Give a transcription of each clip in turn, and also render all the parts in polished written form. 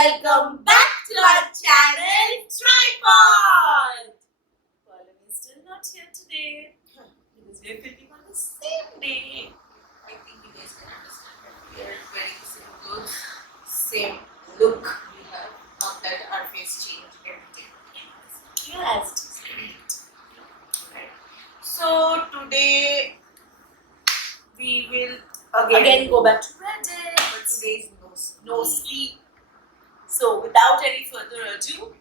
Welcome back to our channel, Tripod! Paula is still not here today because we're filming on the same day. I think you guys can understand that we are wearing the same clothes, same look we have. Not that our face changed everything. Yes. Right. So today we will again go back to Reddit, but today is no sleep. So without any further ado,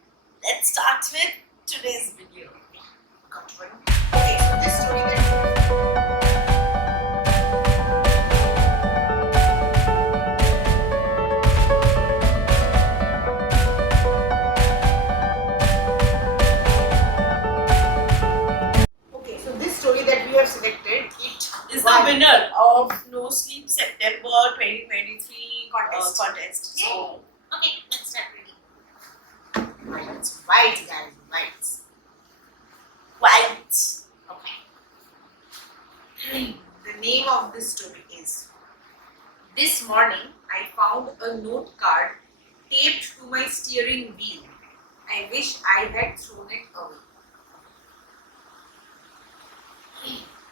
let's start with today's video. Got one. Okay, so this story that we have selected, it is the winner of No Sleep September 2023 contest. So, okay, let's start reading. It's white, guys. White. Okay. The name of this story is: This morning I found a note card taped to my steering wheel. I wish I had thrown it away.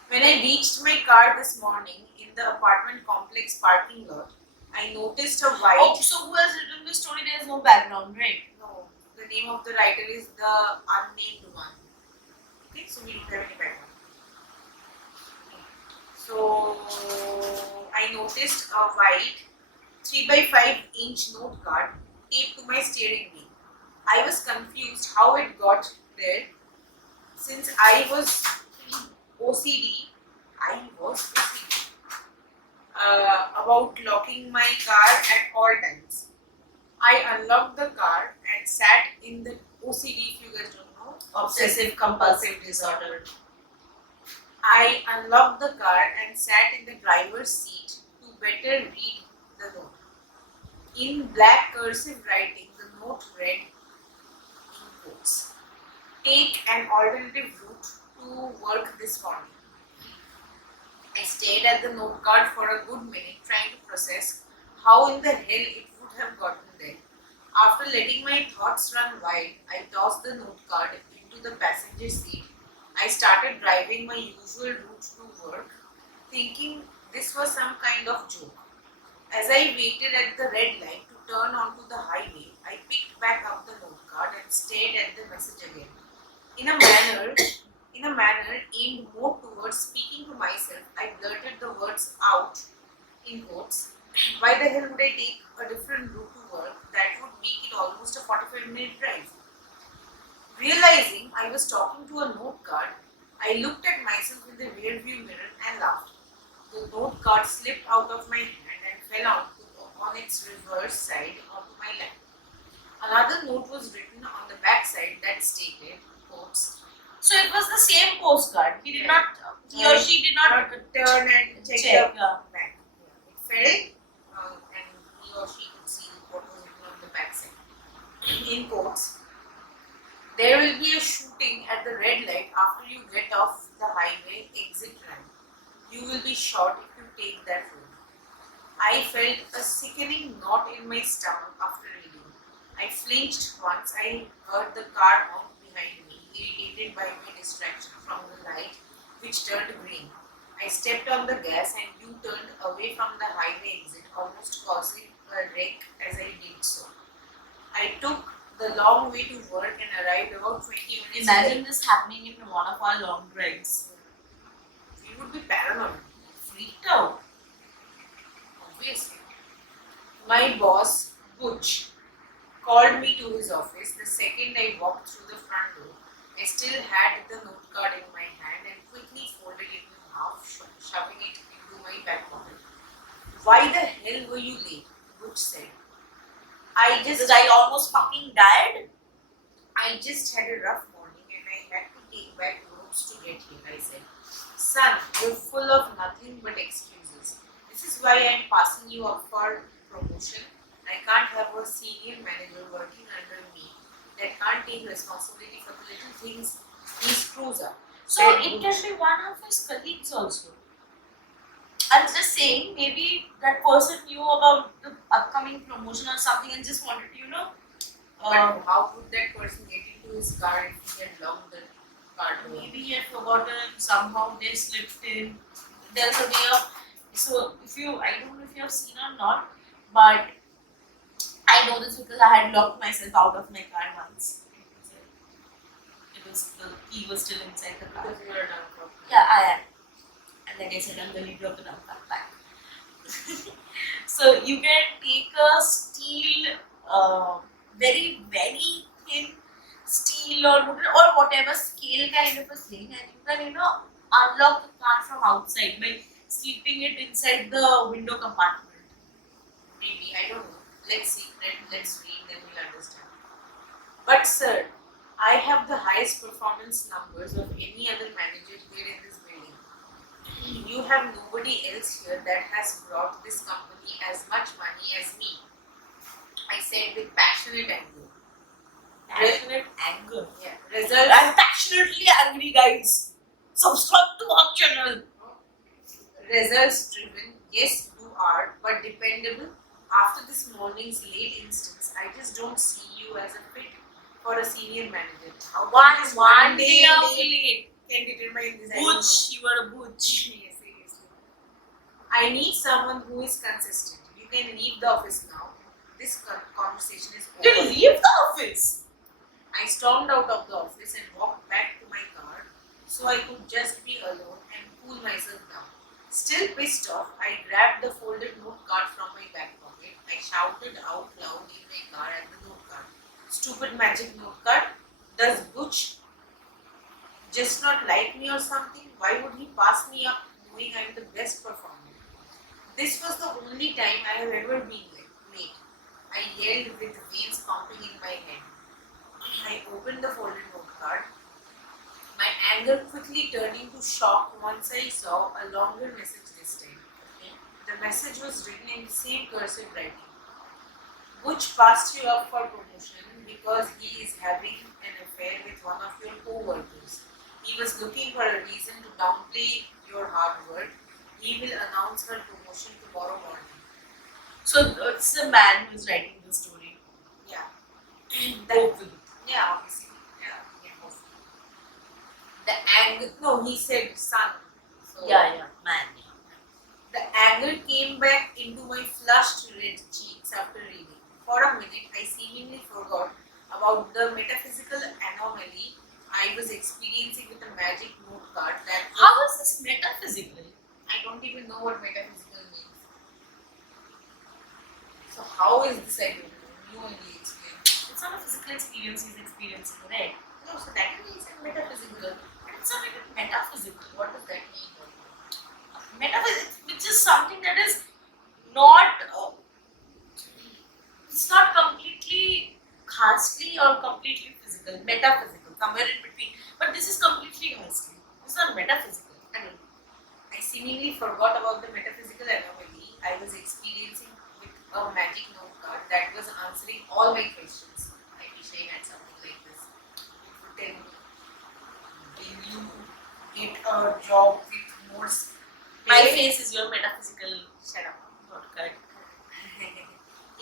When I reached my car this morning in the apartment complex parking lot, I noticed a white... Oh, so who has written the story? There is no background, right? No. The name of the writer is the unnamed one. Okay, so we don't have any background. So, I noticed a white 3x5-inch note card taped to my steering wheel. I was confused how it got there since I was OCD about locking my car at all times. I unlocked the car and sat in the OCD, if you guys don't know, obsessive compulsive disorder. I unlocked the car and sat in the driver's seat to better read the note. In black cursive writing, the note read in quotes: "Take an alternative route to work this morning." I stared at the note card for a good minute, trying to process how in the hell it would have gotten there. After letting my thoughts run wild, I tossed the note card into the passenger seat. I started driving my usual route to work, thinking this was some kind of joke. As I waited at the red light to turn onto the highway, I picked back up the note card and stared at the message again. In a manner aimed more towards speaking to myself, I blurted the words out in quotes. Why the hell would I take a different route to work? That would make it almost a 45-minute drive. Realizing I was talking to a note card, I looked at myself in the rearview mirror and laughed. The note card slipped out of my hand and fell on its reverse side onto my lap. Another note was written on the back side that stated, quotes, so it was the same postcard. He or she did not turn and check the back. It fell and he or she could see what was written on the back side. In quotes, there will be a shooting at the red light after you get off the highway exit ramp. You will be shot if you take that road. I felt a sickening knot in my stomach after reading. I flinched once I heard the car honk behind me, irritated by my distraction from the light which turned green. I stepped on the gas and U-turned away from the highway exit, almost causing a wreck as I did so. I took the long way to work and arrived about 20 minutes Imagine this happening in one of our long drives. We would be paranoid, freaked out. Obviously. My boss, Butch, called me to his office. The second I walked through the front door, I still had the note card in my hand and quickly folded it in half, shoving it into my back pocket. Why the hell were you late? Butch said. I almost fucking died. I just had a rough morning and I had to take back roads to get here, I said. Son, you're full of nothing but excuses. This is why I'm passing you up for promotion. I can't have a senior manager working under me that can't take responsibility for the little things he screws up. So it can be one of his colleagues also. I'm just saying, maybe that person knew about the upcoming promotion or something and just wanted to, But how would that person get into his car if he had locked the car door? maybe he had forgotten, somehow they slipped in. There's a way of, so if you, I don't know if you have seen or not, but I know this because I had locked myself out of my car once. It was, the key was still inside the car. Because you are now from. Yeah, I am. And like I said, I'm the leader of the Nampak pack. So you can take a steel, very, very thin steel or whatever scale kind of a thing, and you can, unlock the car from outside by slipping it inside the window compartment. Maybe, I don't know. Let's see. Let's read, then we'll understand. But sir, I have the highest performance numbers of any other manager here in this building. You have nobody else here that has brought this company as much money as me. I said with passionate anger. Passionate anger. Yeah. Results. I'm passionately angry, guys. Subscribe to our channel. Results driven, yes, you are, but dependable. After this morning's late instance, I just don't see you as a fit for a senior manager. How come this One day of late. can determine this? I don't know. Butch, you are a butch. Yes, seriously. I need someone who is consistent. You can leave the office now. This conversation is You over. can leave the office. I stormed out of the office and walked back to my car so I could just be alone and cool myself down. Still pissed off, I grabbed the folded note card from my back pocket. I shouted out loud in my car at the note card. Stupid magic note card. Does Butch just not like me or something? Why would he pass me up knowing I'm the best performer? This was the only time I have ever been late. I yelled with veins pumping in my head. I opened the folded note card. My anger quickly turning to shock once I saw a longer message this time. The message was written in the same cursive writing. Butch passed you up for promotion because he is having an affair with one of your co-workers. He was looking for a reason to downplay your hard work. He will announce her promotion tomorrow morning. So it's the man who's writing the story. Yeah. Hopefully. Yeah, obviously. Yeah, hopefully. The anger, no, he said son. So Yeah, man. The anger came back into my flushed red cheeks after reading. For a minute, I seemingly forgot about the metaphysical anomaly I was experiencing with the magic note card that How is this metaphysical? I don't even know what metaphysical means. So how is this I don't know? You only explain. It's not a physical experience he's experiencing, right? No, so that means metaphysical. But it's not even metaphysical. What does that mean? Metaphysics, which is something that is not, it's not completely ghastly or completely physical, metaphysical, somewhere in between. But this is completely ghastly. It's not metaphysical. I mean, I seemingly forgot about the metaphysical anomaly I was experiencing with a magic note card that was answering all my questions. I wish I had something like this. It would tell me, will you get a job with more My pay? face is your metaphysical Shut up. note card.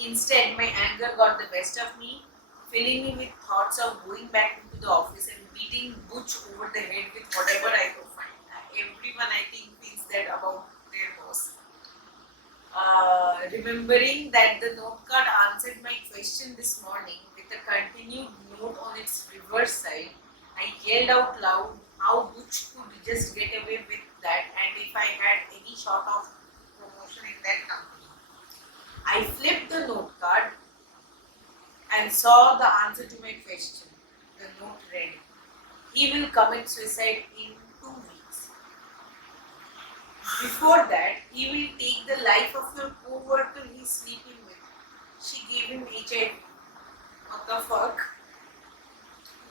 Instead, my anger got the best of me, filling me with thoughts of going back into the office and beating Butch over the head with whatever I could find. Everyone, I think, thinks that about their boss. Remembering that the note card answered my question this morning with a continued note on its reverse side, I yelled out loud how Butch could just get away with that and if I had any sort of promotion in that company. I flipped the note card and saw the answer to my question. The note read, he will commit suicide in 2 weeks. Before that, he will take the life of your co-worker he's sleeping with. She gave him HIV. What the fuck?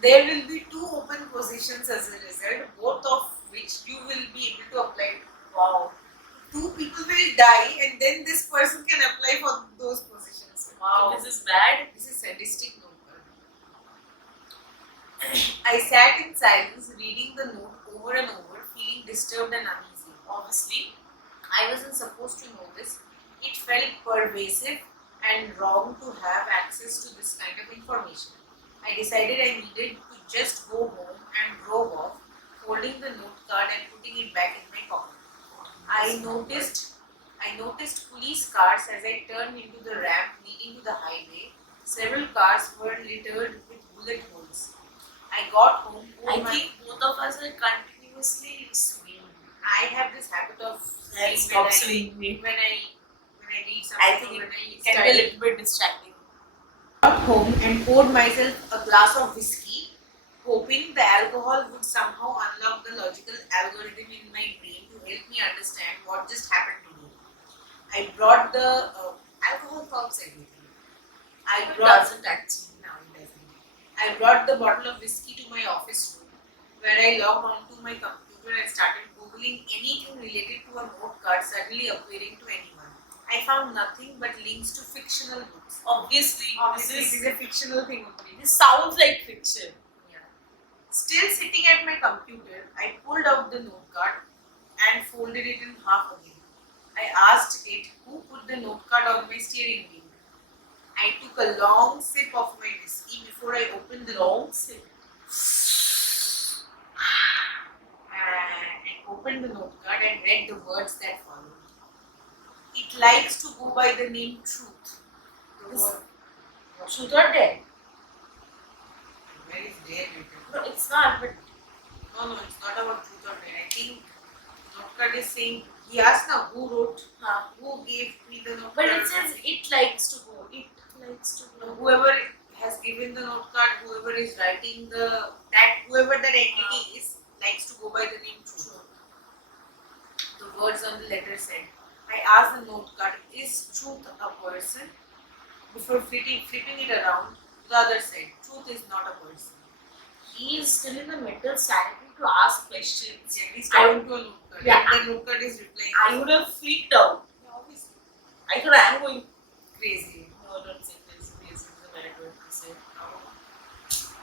There will be 2 open positions as a result, both of which you will be able to apply to. Wow. 2 people will die and then this person can apply for those positions. Wow. This is bad. This is sadistic note card. I sat in silence reading the note over and over, feeling disturbed and uneasy. Obviously, I wasn't supposed to know this. It felt pervasive and wrong to have access to this kind of information. I decided I needed to just go home and drove off, holding the note card and putting it back in my pocket. I noticed police cars as I turned into the ramp leading to the highway. Several cars were littered with bullet holes. I got home. I think both of us are continuously swinging. I have this habit of Let's swaying stop swinging. when I read something I or think when it I can be a study. little bit distracting. Got home and poured myself a glass of whiskey, hoping the alcohol would somehow unlock the logical algorithm in my brain to help me understand what just happened to me. I brought the alcohol solves everything. It doesn't actually. No, it doesn't. I brought the bottle of whiskey to my office room, where I logged onto my computer and started googling anything related to a note card suddenly appearing to anyone. I found nothing but links to fictional books. Obviously, Obviously, it is a fictional thing only. this sounds like fiction. Yeah. Still sitting at my computer, I pulled out the note card and folded it in half again. I asked it who put the note card on my steering wheel. I took a long sip of my whiskey before I opened the Long sip. and opened the note card and read the words that followed. It likes to go by the name Truth. The This- word, Truth or dare? where is there written? No, it's not. But No, it's not about truth or dare. I think note card is saying he asked now who wrote, who gave me the note but card. it says it likes to go. It likes to go. Whoever has given the note card, whoever is writing whoever that entity is, likes to go by the name Truth. The words on the letter said. I asked the note card, is Truth a person? Before flipping it around, the other said, Truth is not a person. He is still in the mental sanity to ask questions. Yeah, he's I- talking to a note card. Yeah. And the note card is replying. I would have freaked out. Yeah, obviously. I thought I'm going. Crazy. No, don't say crazy. Crazy is the right word to say.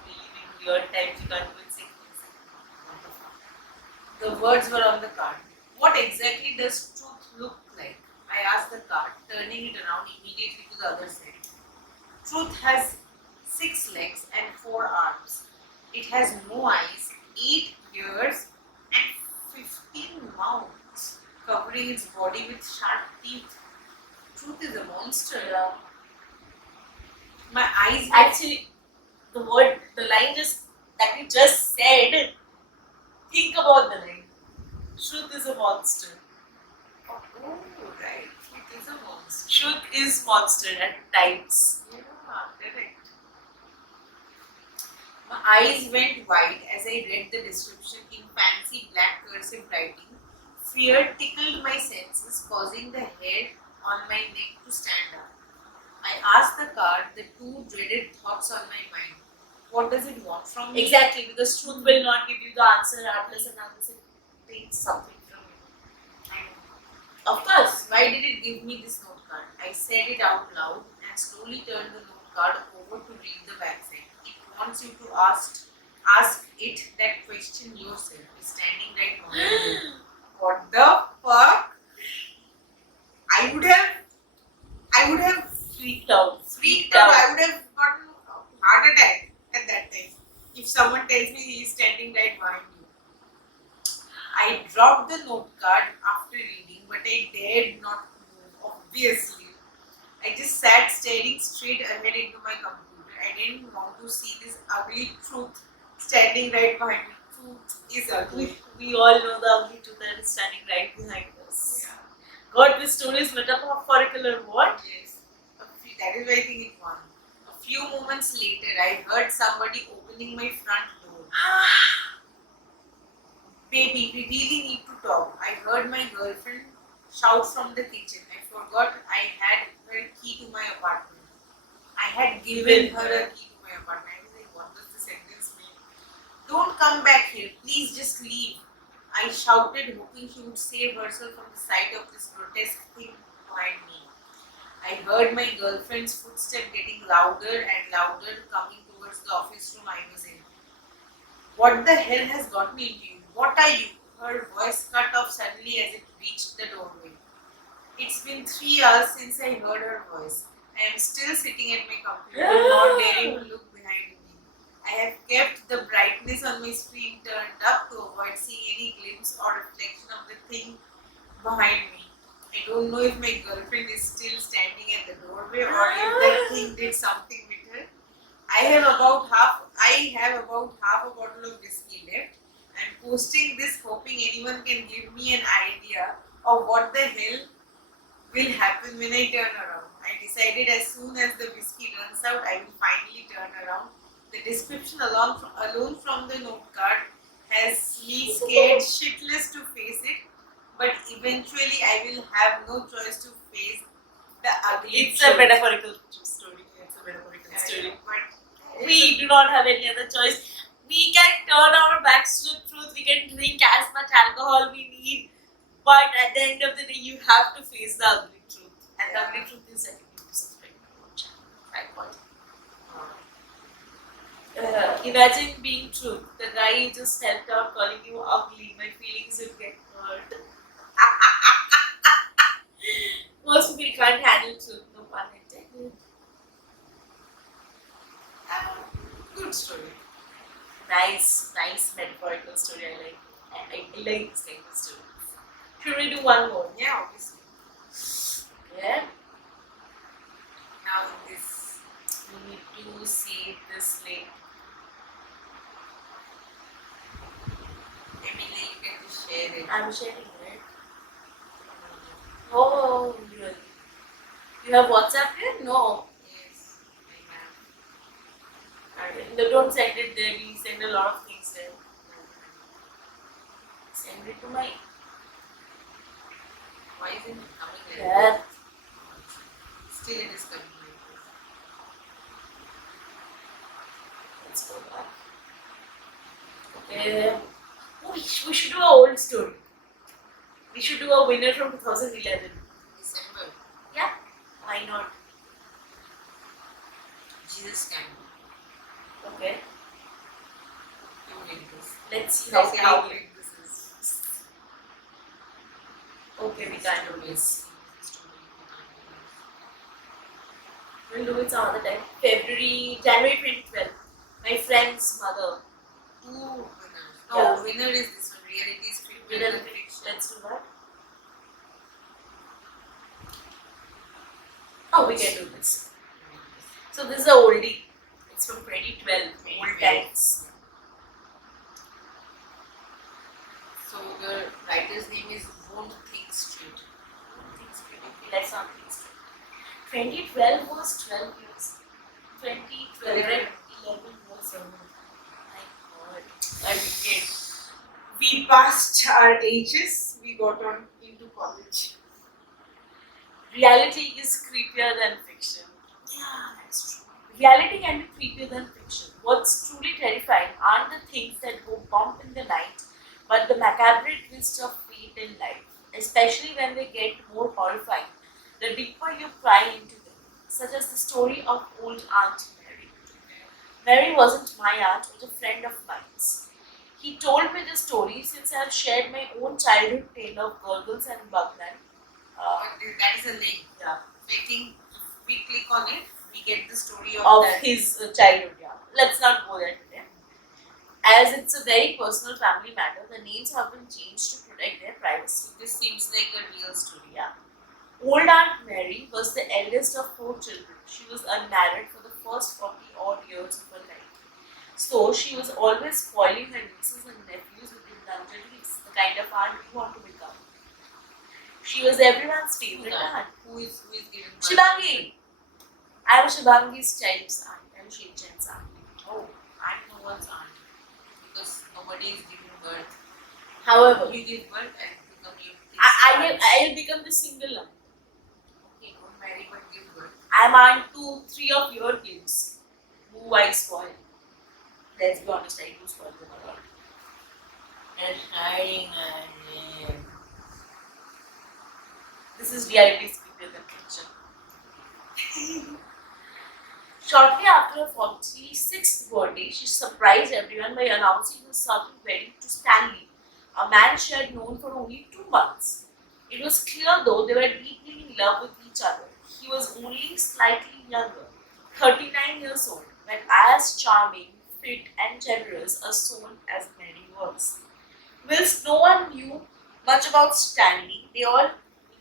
We live in weird times. You can't even say crazy. The words were on the card. What exactly does truth look like? I asked the card, turning it around immediately to the other side. Truth has 6 legs and 4 arms. It has no eyes, 8 ears, and 15 mouths, covering its body with sharp teeth. Truth is a monster. Yeah. My eyes. Actually, the line that you just said, think about the line. Truth is a monster. Oh, right. Truth is a monster. Truth is monster at times. Yeah, correct. My eyes went wide as I read the description in fancy black cursive writing. Fear tickled my senses, causing the hair on my neck to stand up. I asked the card the 2 dreaded thoughts on my mind. What does it want from me? Exactly, because truth will not give you the answer unless and unless it takes something from you. I know. Of course. Why did it give me this note card? I said it out loud and slowly turned the note card over to read the backside. It wants you to ask it that question yourself. It's standing right behind you. What the fuck? I would have Freaked out. freaked out. I would have gotten a heart attack at that time. If someone tells me he is standing right behind you. I dropped the note card after reading, but I dared not move, obviously. I just sat staring straight ahead into my computer. I didn't want to see this ugly truth standing right behind me. Truth is ugly. We all know the ugly truth that is standing right behind us. Yeah. God, this story is metaphorical or what? Yes. That is why I think it won. A few moments later, I heard somebody opening my front door. Baby, we really need to talk. I heard my girlfriend shout from the kitchen. I forgot I had her key to my apartment. I had given her a key to my apartment. I was like, what does the sentence mean? Don't come back here. Please just leave. I shouted, hoping she would save herself from the sight of this grotesque thing behind me. I heard my girlfriend's footsteps getting louder and louder coming towards the office room I was in. What the hell has got me into you? What are you? Her voice cut off suddenly as it reached the doorway. It's been 3 hours since I heard her voice. I am still sitting at my computer, not daring to look behind me. I have kept the brightness on my screen turned up to avoid seeing any glimpse or reflection of the thing behind me. I don't know if my girlfriend is still standing at the doorway or if that thing did something with her. I have about half a bottle of whiskey left. I'm posting this hoping anyone can give me an idea of what the hell will happen when I turn around. I decided as soon as the whiskey runs out, I will finally turn around. The description alone from the note card has me scared shitless to face it, but eventually I will have no choice to face the ugly It's a truth. metaphorical story. It's a metaphorical story. But We do not have any other choice. We can turn our backs to the truth. We can drink as much alcohol we need, but at the end of the day, you have to face the ugly truth. And the ugly truth is that you need to subscribe to my channel. Right point. Imagine being truth. The guy you just helped out calling you ugly. My feelings would get hurt. Most people can't handle truth. No pun intended. good story. Nice metaphorical story. I like. I like this type of stories. Should we do one more? Yeah, obviously. Yeah. Now this We need to save this link. Emily, you get to share it. I'm sharing it. Oh, really? You have WhatsApp here? No. Yes, I have. No, don't send it there. We send a lot of things there. Send it to my. Why isn't it coming like Yeah. this? Still it is coming like this. Let's go back. Okay. Oh, we should do an old story. We should do a winner from 2011. December. Yeah. Why not? Jesus can Okay. you make this. Let's see Let's see how big this is. Okay, we can't do this. We'll do it some other time. January 2012. My friend's mother. Two winners. Yeah. Oh, winner is this one. Reality is Winner, than fiction. let's do that. Oh, we can do this. So this is a oldie. It's from 2012. Old times. So the writer's name is Won't Think Straight. Let's not think straight. 2012 was 12 years. 2012 11 was my god. A decade. We passed our ages. We got on into college. Reality is creepier than fiction. Yeah, that's true. Reality can be creepier than fiction. What's truly terrifying aren't the things that go bump in the night, but the macabre twist of fate in life, especially when they get more horrifying the deeper you pry into them, such as the story of old Aunt Mary. Mary wasn't my aunt, but a friend of mine's. He told me the story since I've shared my own childhood tale of Gurgles and Bugman. But that is a link. Yeah. So I think if we click on it, we get the story of Of that. his childhood. Yeah. Let's not go there today. As it's a very personal family matter, the names have been changed to protect their privacy. This seems like a real story. Yeah. Old Aunt Mary was the eldest of 4 children. She was unmarried for the first 40 odd years of her life. So she was always spoiling her nieces and nephews with indulgences, the kind of aunt you want to become. She was everyone's favorite aunt. Who is giving birth? Shibangi! I was Shibangi's child's aunt. I was Shinchan's aunt. Oh, I'm no one's aunt. Because nobody is giving birth. However, You give birth and become your I'll become the single aunt. Okay, don't marry but give birth. I'm aunt to 3 of your kids who I spoil. Let's be honest, I do spoil them a lot. Just hiding her name. This is reality speaker than fiction. Shortly after her 46th birthday, she surprised everyone by announcing her sudden wedding to Stanley, a man she had known for only 2 months. It was clear though they were deeply in love with each other. he was only slightly younger, 39 years old, when as charming, fit, and generous a soul as Mary was. Whilst no one knew much about Stanley, they all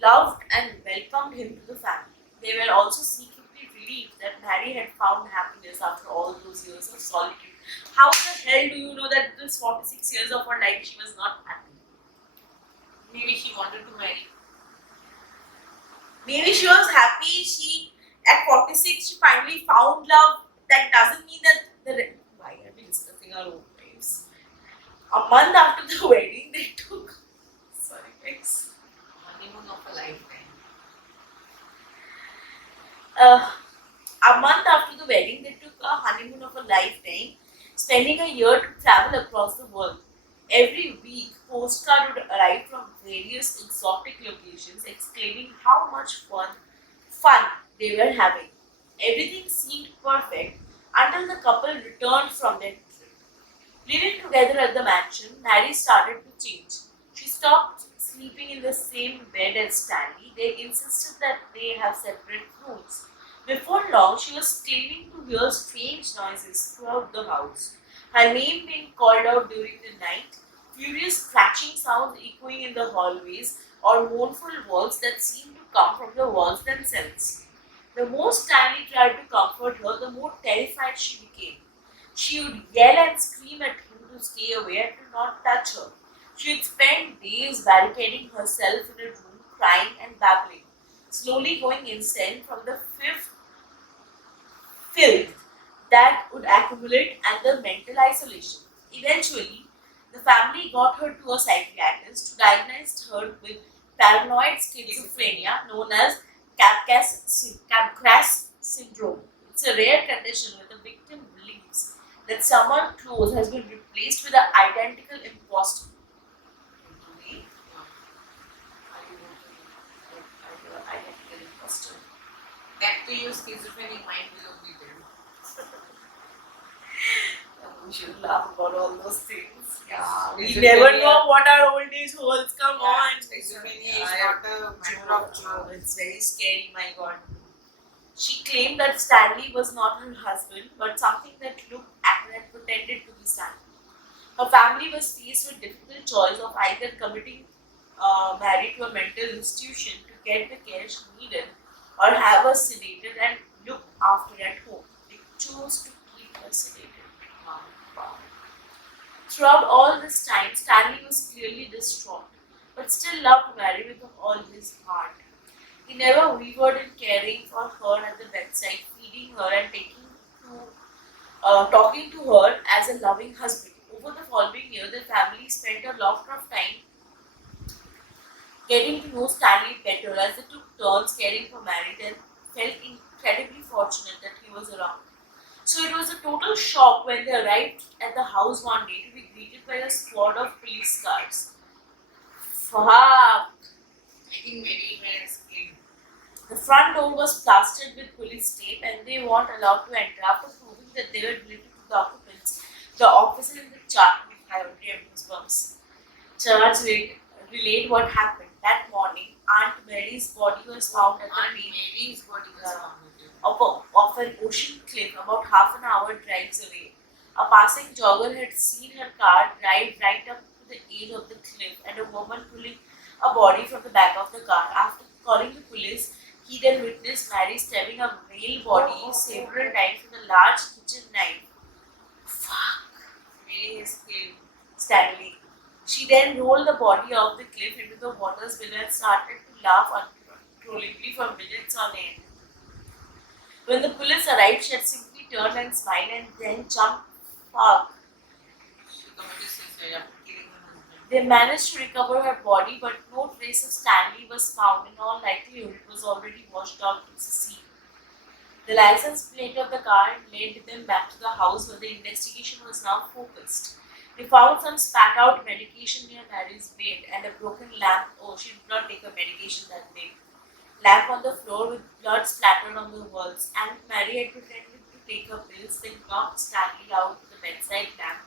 loved and welcomed him to the family. They were also secretly relieved that Mary had found happiness after all those years of solitude. How the hell do you know that this 46 years of her life she was not happy? Maybe she wanted to marry. Maybe she was happy. She at 46 she finally found love. That doesn't mean that why are we discussing our own lives? A month after the wedding, they took sorry guys. Honeymoon of a lifetime. Uh, a month after the wedding, they took a honeymoon of a lifetime, spending a year to travel across the world. Every week, postcard would arrive from various exotic locations, exclaiming how much fun they were having. Everything seemed perfect until the couple returned from their trip. Living together at the mansion, Mary started to change. She stopped sleeping in the same bed as Stanley. They insisted that they have separate rooms. Before long, she was claiming to hear strange noises throughout the house. Her name being called out during the night, furious scratching sounds echoing in the hallways, or mournful words that seemed to come from the walls themselves. The more Stanley tried to comfort her, the more terrified she became. She would yell and scream at him to stay away and to not touch her. She would spend days barricading herself in a room, crying and babbling, slowly going insane from the filth that would accumulate and the mental isolation. Eventually, the family got her to a psychiatrist who diagnosed her with paranoid schizophrenia known as Capgras syndrome. It's a rare condition where the victim believes that someone close has been replaced with an identical imposter. Really? Identical imposter. That to you, schizophrenic mind will only tell. We should laugh about all those things. Yeah, We never know what our old age holds. Come on. Schizophrenia is not a matter of joke. It's very scary, my god. She claimed that Stanley was not her husband, but something that looked and pretended to be Stanley. Her family was faced with difficult choice of either committing Mary to a mental institution to get the care she needed, or have her sedated and looked after at home. They chose to keep her sedated. Wow. Throughout all this time, Stanley was clearly distraught, but still loved Mary with all his heart. He never wavered in caring for her at the bedside, feeding her and talking to her as a loving husband. Over the following year, the family spent a lot of time getting to know Stanley better as they took turns caring for Mary and felt incredibly fortunate that he was around. So it was a total shock when they arrived at the house one day to be greeted by a squad of police cars. Fuck! I think Mary has claimed. The front door was plastered with police tape and they weren't allowed to enter. After proving that they were related to the occupants, the officer in the charge relayed what happened. That morning, Aunt Mary's body was found at the Aunt base Mary's body was found. of an ocean cliff about half an hour drives away. A passing jogger had seen her car drive right up to the edge of the cliff and a woman pulling a body from the back of the car. After calling the police, he then witnessed Mary stabbing a male body several times with a large kitchen knife. Fuck, Mary has claimed. Stanley. She then rolled the body off the cliff into the waters below and started to laugh uncontrollably for minutes on end. When the police arrived, she had simply turned and smiled and then jumped. Fuck. She committed suicide after killing her husband. They managed to recover her body, but no trace of Stanley was found. In all likelihood, it was already washed out to the sea. The license plate of the car led them back to the house where the investigation was now focused. They found some spat out medication near Mary's bed and a broken lamp. Oh, she did not take her medication that day. Lamp on the floor with blood splattered on the walls. And Mary had pretended to take her pills, then knocked Stanley out with the bedside lamp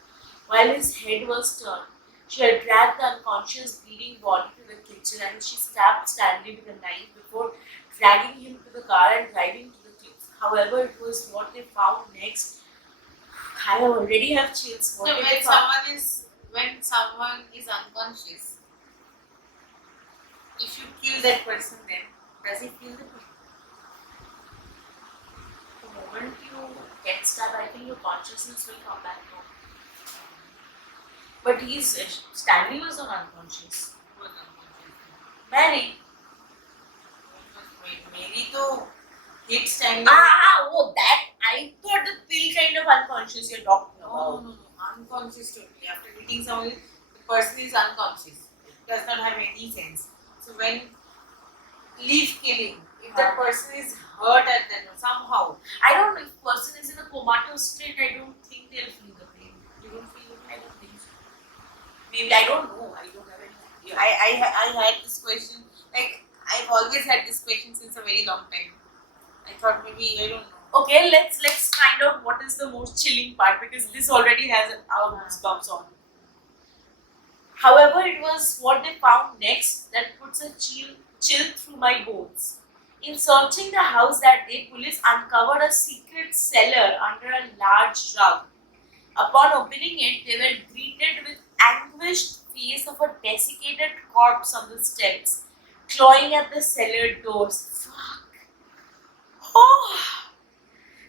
while his head was turned. She had dragged the unconscious, bleeding body to the kitchen and she stabbed Stanley with a knife before dragging him to the car and driving to the cliff. However, it was what they found next. I already have chills. What So did they found? when someone is unconscious, if you kill that person, then does he feel the pain? The moment you get stabbed, I think your consciousness will come back home. But Stanley was not unconscious. Who was unconscious? Mary. Mary to hit Stanley. Oh, that I thought the pill kind of unconscious you're talking about. No. Unconscious totally. After hitting someone, the person is unconscious. It does not have any sense. So when leaf killing, if that person is hurt at that somehow, I don't know if person is in a comatose state. I don't think they'll feel the pain. You don't feel the pain? I don't think so. Maybe I don't know. I don't have any idea. I had this question. Like I've always had this question since a very long time. I thought maybe I don't know. Okay, let's find out what is the most chilling part, because this already has our goosebumps on. However, it was what they found next that puts a chill through my bones. In searching the house that day, police uncovered a secret cellar under a large rug. Upon opening it, they were greeted with anguished face of a desiccated corpse on the steps, clawing at the cellar doors. Fuck. Oh!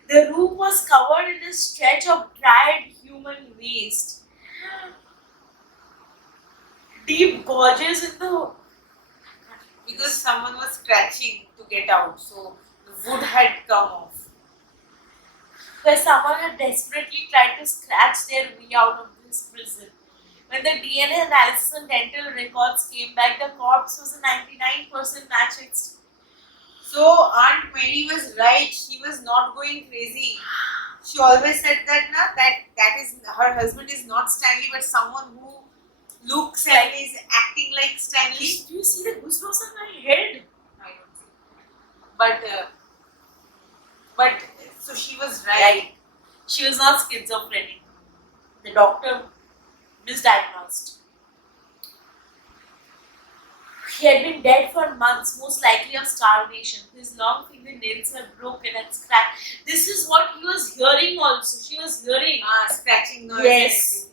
The room was covered in a stretch of dried human waste. Deep gorges in the... Because someone was scratching to get out, so the wood had come off. Where someone had desperately tried to scratch their way out of this prison. When the DNA analysis and dental records came back, the corpse was a 99% match. So Aunt Mary was right. She was not going crazy. She always said that that is her husband is not Stanley, but someone who looks and is acting like Stanley. Do you see the goosebumps on my head? I don't see. But so she was right. She was not schizophrenic. The doctor misdiagnosed. He had been dead for months, most likely of starvation. His long fingernails were broken and scratched. This is what he was hearing also. She was hearing. Scratching noise Yes. and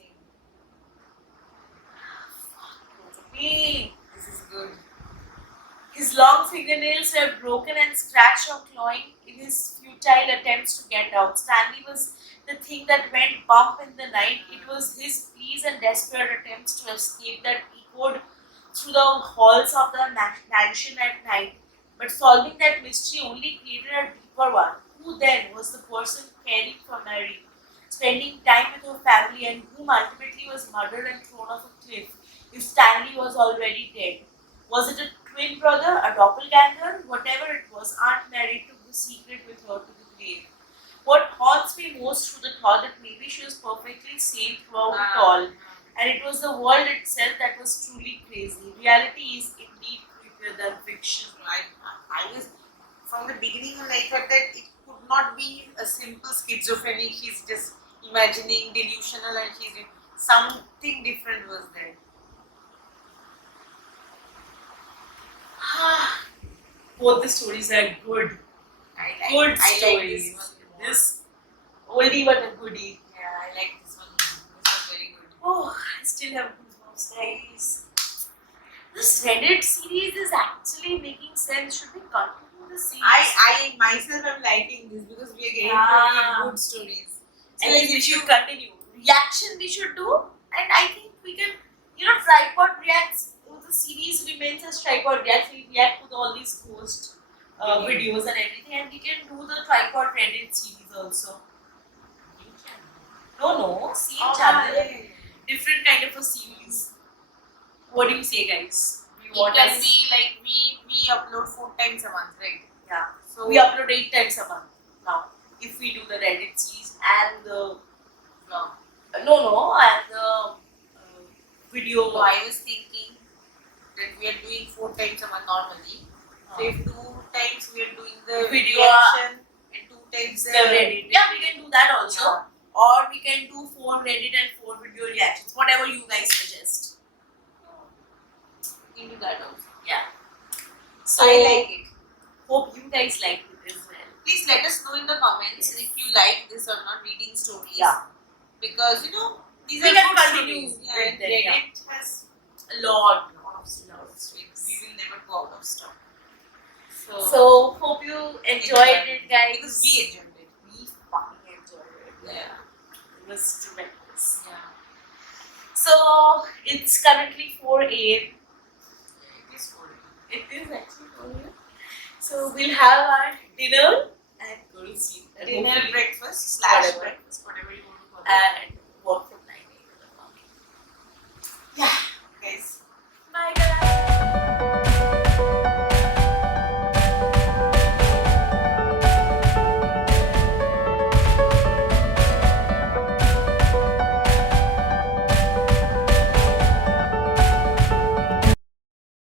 everything. This is good. His long fingernails were broken and scratched or clawing in his futile attempts to get out. Stanley was the thing that went bump in the night. It was his pleas and desperate attempts to escape that echoed through the halls of the mansion at night. But solving that mystery only created a deeper one. Who then was the person caring for Mary, spending time with her family, and whom ultimately was murdered and thrown off a cliff if Stanley was already dead? Was it a twin brother, a doppelganger? Whatever it was, Aunt Mary took the secret with her to the grave. What haunts me most through the thought that maybe she was perfectly sane throughout it all, and it was the world itself that was truly crazy. Reality is indeed creepier than fiction. I was from the beginning when I thought that it could not be a simple schizophrenic. She's just imagining, delusional, and something different was there. Both the stories are good. Good stories. Like this one. This oldie but a goodie. Yeah, I like this one. This was very good. Oh, I still have goosebumps, guys. This Reddit series is actually making sense. Should we continue the series? I myself am liking this because we are getting really good stories. So I think we should continue. Reaction we should do, and I think we can, Tripod Reacts. The series remains as Tripod Reacts. We react to all these ghost videos and everything, and we can do the Tripod Reddit series also. No, same channel. Different kind of a series. What do you say, guys? It can be like we upload 4 times a month, right? Yeah. So We upload 8 times a month now. If we do the Reddit series and the vlog. and the video. So I was thinking that we are doing 4 times a month normally. So if 2 times we are doing the Video, reaction and 2 times the Reddit. Yeah, we can do that also. Yeah. Or we can do 4 Reddit and 4 video reactions. Whatever you guys suggest. We can do that also. Yeah. So I like it. Hope you guys liked it as well. Please let us know in the comments if you like this or not, reading stories. Yeah. Because you know these We are can good continue stories. with Yeah, them, Reddit has A lot. lot of stories. We will never go out of stock. So hope you enjoyed it, guys. Because we enjoyed it. We fucking enjoyed it. Yeah. It was tremendous. Yeah. So it's currently 4 a.m. It is good. It is actually 4 a.m. So we'll have our dinner and go to sleep. And Dinner, hopefully- breakfast, slash Whatever. breakfast, whatever you want to call it. And